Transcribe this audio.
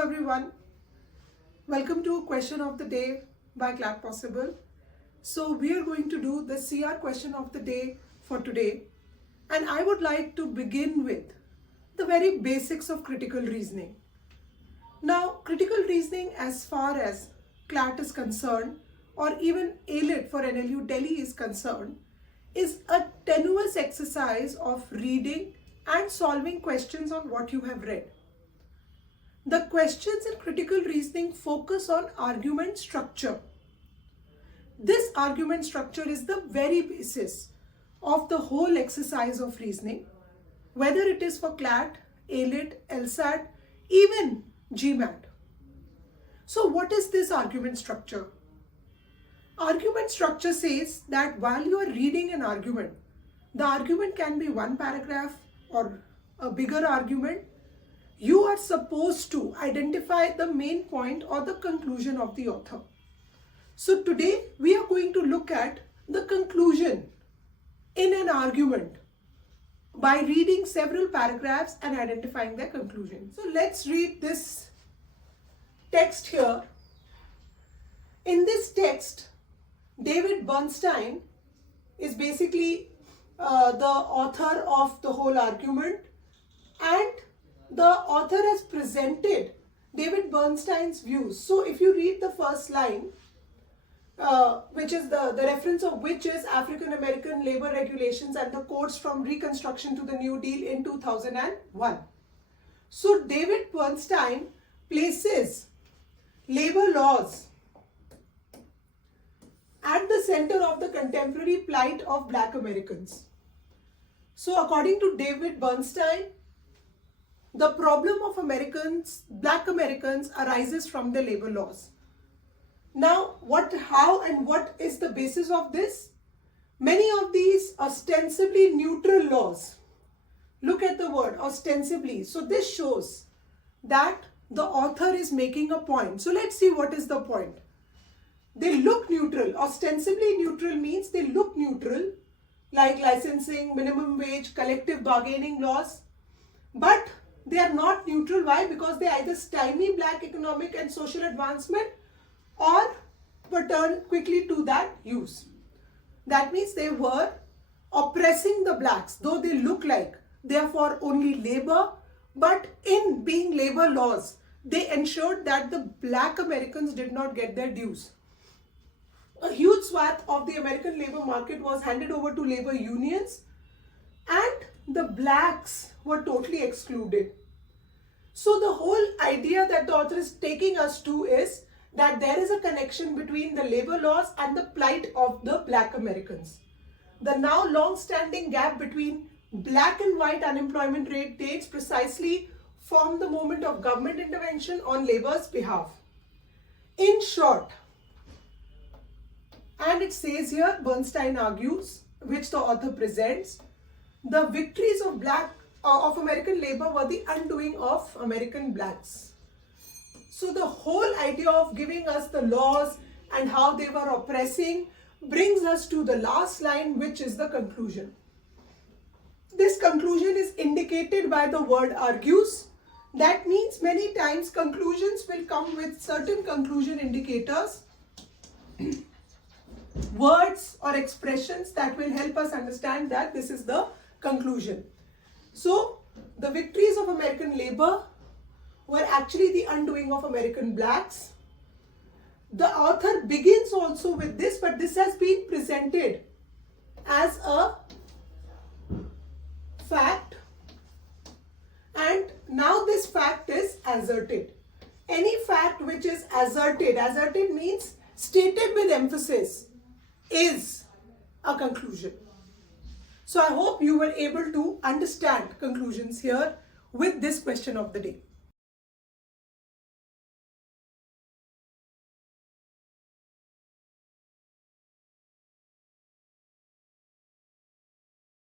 everyone, welcome to Question of the Day by Glad Possible. So we are going to do the CR question of the day for today, and I would like to begin with the very basics of critical reasoning. Now, critical reasoning as far as CLAT is concerned, or even ALIT for NLU Delhi is concerned, is a tenuous exercise of reading and solving questions on what you have read. The questions in critical reasoning focus on argument structure. This argument structure is the very basis of the whole exercise of reasoning, whether it is for CLAT, ALIT, LSAT, even GMAT. So what is this argument structure? Argument structure says that while you are reading an argument, the argument can be one paragraph or a bigger argument. You are supposed to identify the main point or the conclusion of the author. So today we are going to look at the conclusion in an argument by reading several paragraphs and identifying their conclusion. So let's read this text here. In this text, David Bernstein is basically the author of the whole argument, and the author has presented David Bernstein's views. So if you read the first line, which is the reference of which is African American labor regulations and the codes from Reconstruction to the New Deal in 2001. So David Bernstein places labor laws at the center of the contemporary plight of Black Americans. So according to David Bernstein, the problem of Black Americans arises from the labor laws. Now, how and what is the basis of this? Many of these ostensibly neutral laws. Look at the word ostensibly. So this shows that the author is making a point. So let's see what is the point. They look neutral. Ostensibly neutral means they look neutral, like licensing, minimum wage, collective bargaining laws. But they are not neutral. Why? Because they either stymie Black economic and social advancement or return quickly to that use. That means they were oppressing the Blacks, though they look like they are for only labor, but in being labor laws, they ensured that the Black Americans did not get their dues. A huge swath of the American labor market was handed over to labor unions, and the Blacks were totally excluded. So the whole idea that the author is taking us to is that there is a connection between the labor laws and the plight of the Black Americans. The now long-standing gap between Black and white unemployment rate dates precisely from the moment of government intervention on labor's behalf. In short, and it says here, Bernstein argues, which the author presents, the victories of American labor were the undoing of American Blacks. So the whole idea of giving us the laws and how they were oppressing brings us to the last line, which is the conclusion. This conclusion is indicated by the word argues. That means many times conclusions will come with certain conclusion indicators, words or expressions that will help us understand that this is the conclusion. So the victories of American labor were actually the undoing of American Blacks. The author begins also with this, but this has been presented as a fact, and now this fact is asserted. Any fact which is asserted means stated with emphasis, is a conclusion. So I hope you were able to understand conclusions here with this question of the day.